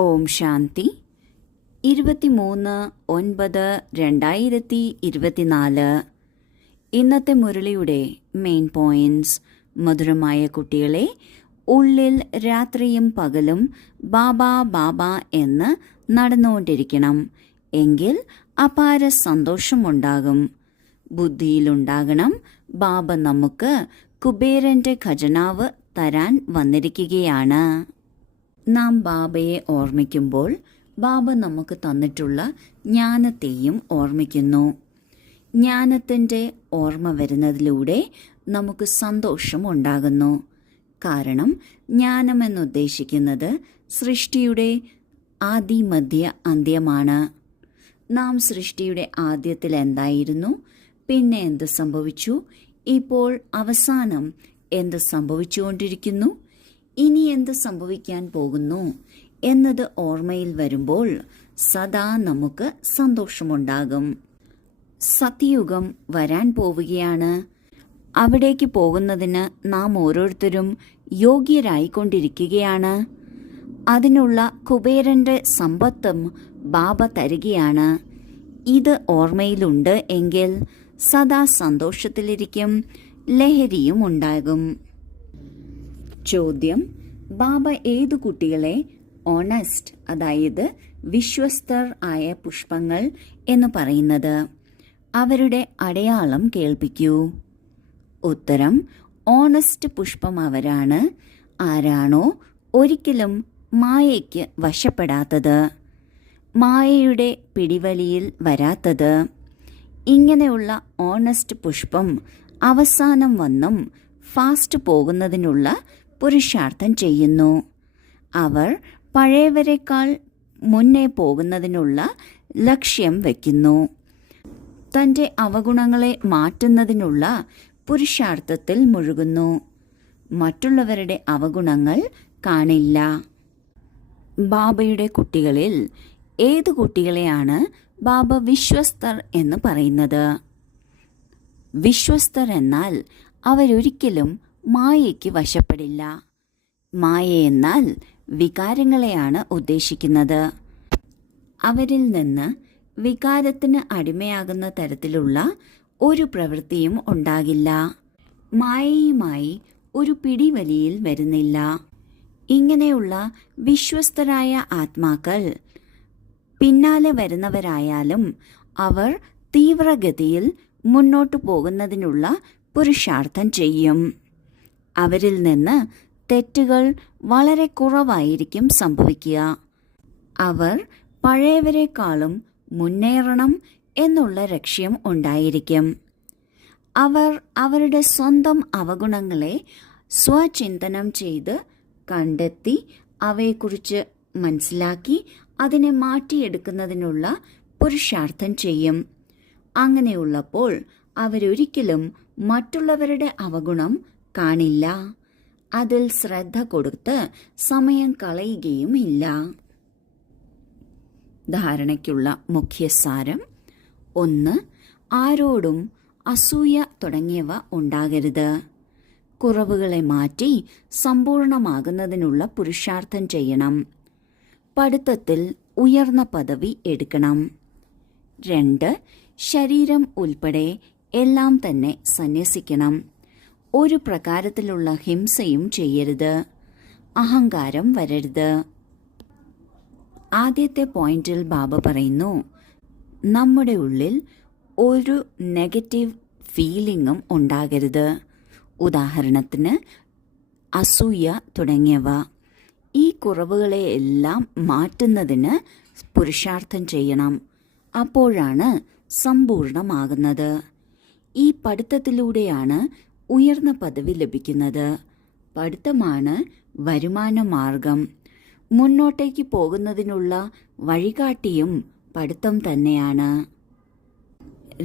ഓം ശാന്തി. 23/9/2024. ഇന്നത്തെ മുരളിയുടെ main points. മധുരമായ കുട്ടികളെ, ഉള്ളിൽ രാത്രിയും പകലും ബാബ ബാബ എന്ന് നടന്നുകൊണ്ടിരിക്കണം. എങ്കിൽ അപാര സന്തോഷമുണ്ടാകും. ബുദ്ധിയിലുണ്ടാകണം, ബാബ നമുക്ക് കുബേരന്റെ ഖജനാവ് തരാൻ വന്നിരിക്കുകയാണ്. നാം ബാബയെ ഓർമ്മിക്കുമ്പോൾ ബാബ നമുക്ക് തന്നിട്ടുള്ള ജ്ഞാനത്തെയും ഓർമ്മിക്കുന്നു. ജ്ഞാനത്തിൻ്റെ ഓർമ്മ വരുന്നതിലൂടെ നമുക്ക് സന്തോഷം ഉണ്ടാകുന്നു. കാരണം ജ്ഞാനമെന്നുദ്ദേശിക്കുന്നത് സൃഷ്ടിയുടെ ആദി മധ്യ അന്ത്യമാണ്. നാം സൃഷ്ടിയുടെ ആദ്യത്തിൽ എന്തായിരുന്നു, പിന്നെ എന്ത് സംഭവിച്ചു, ഇപ്പോൾ അവസാനം എന്ത് സംഭവിച്ചുകൊണ്ടിരിക്കുന്നു, ഇനി എന്ത് സംഭവിക്കാൻ പോകുന്നു എന്നത് ഓർമ്മയിൽ വരുമ്പോൾ സദാ നമുക്ക് സന്തോഷമുണ്ടാകും. സത്യയുഗം വരാൻ പോവുകയാണ്. അവിടേക്ക് പോകുന്നതിന് നാം ഓരോരുത്തരും യോഗ്യരായിക്കൊണ്ടിരിക്കുകയാണ്. അതിനുള്ള കുബേരന്റെ സമ്പത്തും ബാബ തരികയാണ്. ഇത് ഓർമ്മയിലുണ്ട് എങ്കിൽ സദാ സന്തോഷത്തിലിരിക്കും, ലഹരിയും ഉണ്ടാകും. ചോദ്യം: ബാബ ഏതു കുട്ടികളെ ഓണസ്റ്റ്, അതായത് വിശ്വസ്തർ ആയ പുഷ്പങ്ങൾ എന്ന് പറയുന്നത്? അവരുടെ അടയാളം കേൾപ്പിക്കൂ. ഉത്തരം: ഓണസ്റ്റ് പുഷ്പം അവരാണ് ആരാണോ ഒരിക്കലും മായയ്ക്ക് വശപ്പെടാത്തത്, മായയുടെ പിടിവലിയിൽ വരാത്തത്. ഇങ്ങനെയുള്ള ഓണസ്റ്റ് പുഷ്പം അവസാനം വന്നും ഫാസ്റ്റ് പോകുന്നതിനുള്ള പുരുഷാർത്ഥം ചെയ്യുന്നു. അവർ പഴയവരെക്കാൾ മുന്നേ പോകുന്നതിനുള്ള ലക്ഷ്യം വയ്ക്കുന്നു. തൻ്റെ അവഗുണങ്ങളെ മാറ്റുന്നതിനുള്ള പുരുഷാർത്ഥത്തിൽ മുഴുകുന്നു. മറ്റുള്ളവരുടെ അവഗുണങ്ങൾ കാണില്ല. ബാബയുടെ കുട്ടികളിൽ ഏതു കുട്ടികളെയാണ് ബാബ വിശ്വസ്തർ എന്ന് പറയുന്നത്? വിശ്വസ്തർ എന്നാൽ അവരൊരിക്കലും മായയ്ക്ക് വശപ്പെടില്ല. മായ എന്നാൽ വികാരങ്ങളെയാണ് ഉദ്ദേശിക്കുന്നത്. അവരിൽ നിന്ന് വികാരത്തിന് അടിമയാകുന്ന തരത്തിലുള്ള ഒരു പ്രവൃത്തിയും ഉണ്ടാകില്ല. മായയുമായി ഒരു പിടിവലിയിൽ വരുന്നില്ല. ഇങ്ങനെയുള്ള വിശ്വസ്തരായ ആത്മാക്കൾ പിന്നാലെ വരുന്നവരായാലും അവർ തീവ്രഗതിയിൽ മുന്നോട്ടു പോകുന്നതിനുള്ള പുരുഷാർത്ഥം ചെയ്യും. അവരിൽ നിന്ന് തെറ്റുകൾ വളരെ കുറവായിരിക്കും സംഭവിക്കുക. അവർ പഴയവരെക്കാളും മുന്നേറണം എന്നുള്ള ലക്ഷ്യം ഉണ്ടായിരിക്കും. അവർ അവരുടെ സ്വന്തം അവഗുണങ്ങളെ സ്വചിന്തനം ചെയ്ത് കണ്ടെത്തി അവയെക്കുറിച്ച് മനസ്സിലാക്കി അതിനെ മാറ്റിയെടുക്കുന്നതിനുള്ള പുരുഷാർത്ഥം ചെയ്യും. അങ്ങനെയുള്ളപ്പോൾ അവരൊരിക്കലും മറ്റുള്ളവരുടെ അവഗുണം കാണില്ല. അതിൽ ശ്രദ്ധ കൊടുത്ത് സമയം കളയുകയും ഇല്ല. ധാരണയ്ക്കുള്ള മുഖ്യസാരം: 1. ആരോടും അസൂയ തുടങ്ങിയവ ഉണ്ടാകരുത്. കുറവുകളെ മാറ്റി സമ്പൂർണമാകുന്നതിനുള്ള പുരുഷാർത്ഥം ചെയ്യണം. പഠിത്തത്തിൽ ഉയർന്ന പദവി എടുക്കണം. 2. ശരീരം ഉൾപ്പെടെ എല്ലാം തന്നെ സന്യസിക്കണം. ഒരു പ്രകാരത്തിലുള്ള ഹിംസയും ചെയ്യരുത്. അഹങ്കാരം വരരുത്. ആദ്യത്തെ പോയിന്റിൽ ബാബ പറയുന്നു, നമ്മുടെ ഉള്ളിൽ ഒരു നെഗറ്റീവ് ഫീലിംഗും ഉണ്ടാകരുത്. ഉദാഹരണത്തിന് അസൂയ തുടങ്ങിയവ. ഈ കുറവുകളെയെല്ലാം മാറ്റുന്നതിന് പുരുഷാർത്ഥം ചെയ്യണം. അപ്പോഴാണ് സമ്പൂർണമാകുന്നത്. ഈ പഠിത്തത്തിലൂടെയാണ് ഉയർന്ന പദവി ലഭിക്കുന്നത്. പഠിത്തമാണ് വരുമാന മാർഗം. മുന്നോട്ടേക്ക് പോകുന്നതിനുള്ള വഴികാട്ടിയും പഠിത്തം തന്നെയാണ്.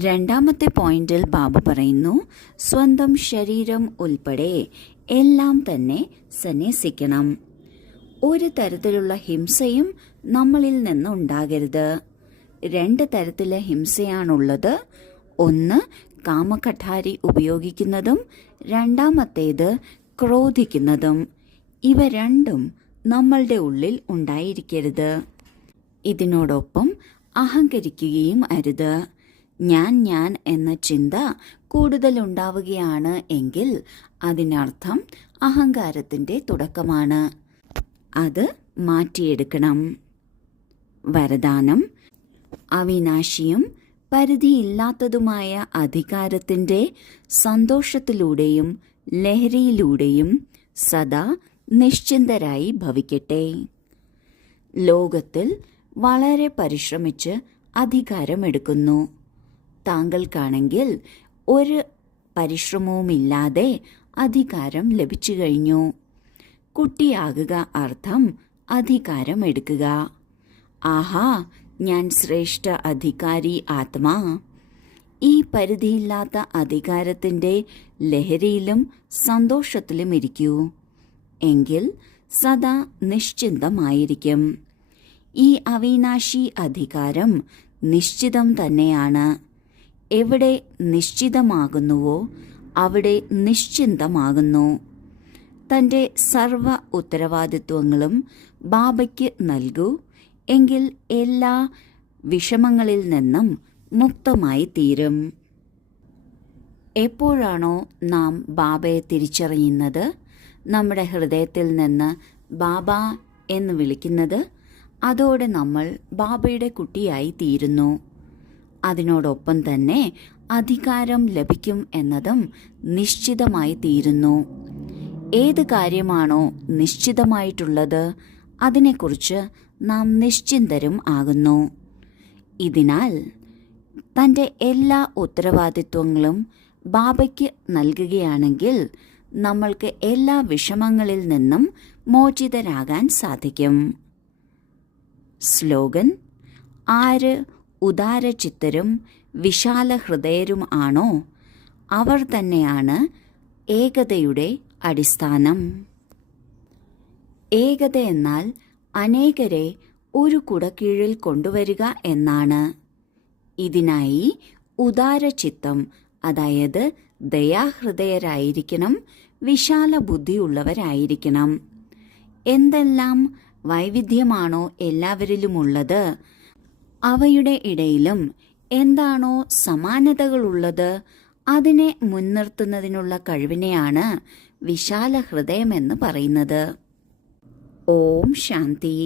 രണ്ടാമത്തെ പോയിന്റിൽ ബാബ പറയുന്നു, സ്വന്തം ശരീരം ഉൾപ്പെടെ എല്ലാം തന്നെ സന്യസിക്കണം. ഒരു തരത്തിലുള്ള ഹിംസയും നമ്മളിൽ നിന്ന് ഉണ്ടാകരുത്. 2 തരത്തിലെ ഹിംസയാണുള്ളത്. ഒന്ന് കാമകഠാരി ഉപയോഗിക്കുന്നതും രണ്ടാമത്തേത് ക്രോധിക്കുന്നതും. ഇവ രണ്ടും നമ്മളുടെ ഉള്ളിൽ ഉണ്ടായിരിക്കരുത്. ഇതിനോടൊപ്പം അഹങ്കരിക്കുകയും അരുത്. ഞാൻ എന്ന ചിന്ത കൂടുതലുണ്ടാവുകയാണ് എങ്കിൽ അതിനർത്ഥം അഹങ്കാരത്തിന്റെ തുടക്കമാണ്. അത് മാറ്റിയെടുക്കണം. വരദാനം: അവിനാശിയും പരിധിയില്ലാത്തതുമായ അധികാരത്തിന്റെ സന്തോഷത്തിലൂടെയും ലഹരിയിലൂടെയും സദാ നിശ്ചിന്തരായി ഭവിക്കട്ടെ. ലോകത്തിൽ വളരെ പരിശ്രമിച്ച് അധികാരമെടുക്കുന്നു. താങ്കൾക്കാണെങ്കിൽ ഒരു പരിശ്രമവുമില്ലാതെ അധികാരം ലഭിച്ചു കഴിഞ്ഞു. കുട്ടിയാകുക അർത്ഥം അധികാരം എടുക്കുക. ആഹാ, ഞാൻ ശ്രേഷ്ഠ അധികാരി ആത്മാ. ഈ പരിധിയില്ലാത്ത അധികാരത്തിന്റെ ലഹരിയിലും സന്തോഷത്തിലും ഇരിക്കൂ. എങ്കിൽ സദാ നിശ്ചിന്തമായിരിക്കും. ഈ അവിനാശി അധികാരം നിശ്ചിതം തന്നെയാണ്. എവിടെ നിശ്ചിതമാകുന്നുവോ അവിടെ നിശ്ചിന്തമാകുന്നു. തന്റെ സർവ ഉത്തരവാദിത്വങ്ങളും ബാബയ്ക്ക് നൽകൂ. എങ്കിൽ എല്ലാ വിഷമങ്ങളിൽ നിന്നും മുക്തമായി തീരും. എപ്പോഴാണോ നാം ബാബയെ തിരിച്ചറിയുന്നത്, നമ്മുടെ ഹൃദയത്തിൽ നിന്ന് ബാബ എന്ന് വിളിക്കുന്നത്, അതോടെ നമ്മൾ ബാബയുടെ കുട്ടിയായി തീരുന്നു. അതിനോടൊപ്പം തന്നെ അധികാരം ലഭിക്കും എന്നതും നിശ്ചിതമായി തീരുന്നു. ഏത് കാര്യമാണോ നിശ്ചിതമായിട്ടുള്ളത് അതിനെക്കുറിച്ച് നാം നിശ്ചിന്തരും ആകുന്നു. ഇതിനാൽ തന്റെ എല്ലാ ഉത്തരവാദിത്വങ്ങളും ബാബയ്ക്ക് നൽകുകയാണെങ്കിൽ നമ്മൾക്ക് എല്ലാ വിഷമങ്ങളിൽ നിന്നും മോചിതരാകാൻ സാധിക്കും. സ്ലോഗൻ: ആര് ഉദാരചിത്തരും വിശാല ഹൃദയരും ആണോ അവർ തന്നെയാണ് ഏകതയുടെ അടിസ്ഥാനം. ഏകത എന്നാൽ അനേകരെ ഒരു കുടക്കീഴിൽ കൊണ്ടുവരിക എന്നാണ്. ഇതിനായി ഉദാരചിത്തം, അതായത് ദയാഹൃദയരായിരിക്കണം, വിശാല ബുദ്ധിയുള്ളവരായിരിക്കണം. എന്തെല്ലാം വൈവിധ്യമാണോ എല്ലാവരിലുമുള്ളത്, അവയുടെ ഇടയിലും എന്താണോ സമാനതകളുള്ളത് അതിനെ മുൻനിർത്തുന്നതിനുള്ള കഴിവിനെയാണ് വിശാല ഹൃദയമെന്ന് പറയുന്നത്. ഓം ശാന്തി.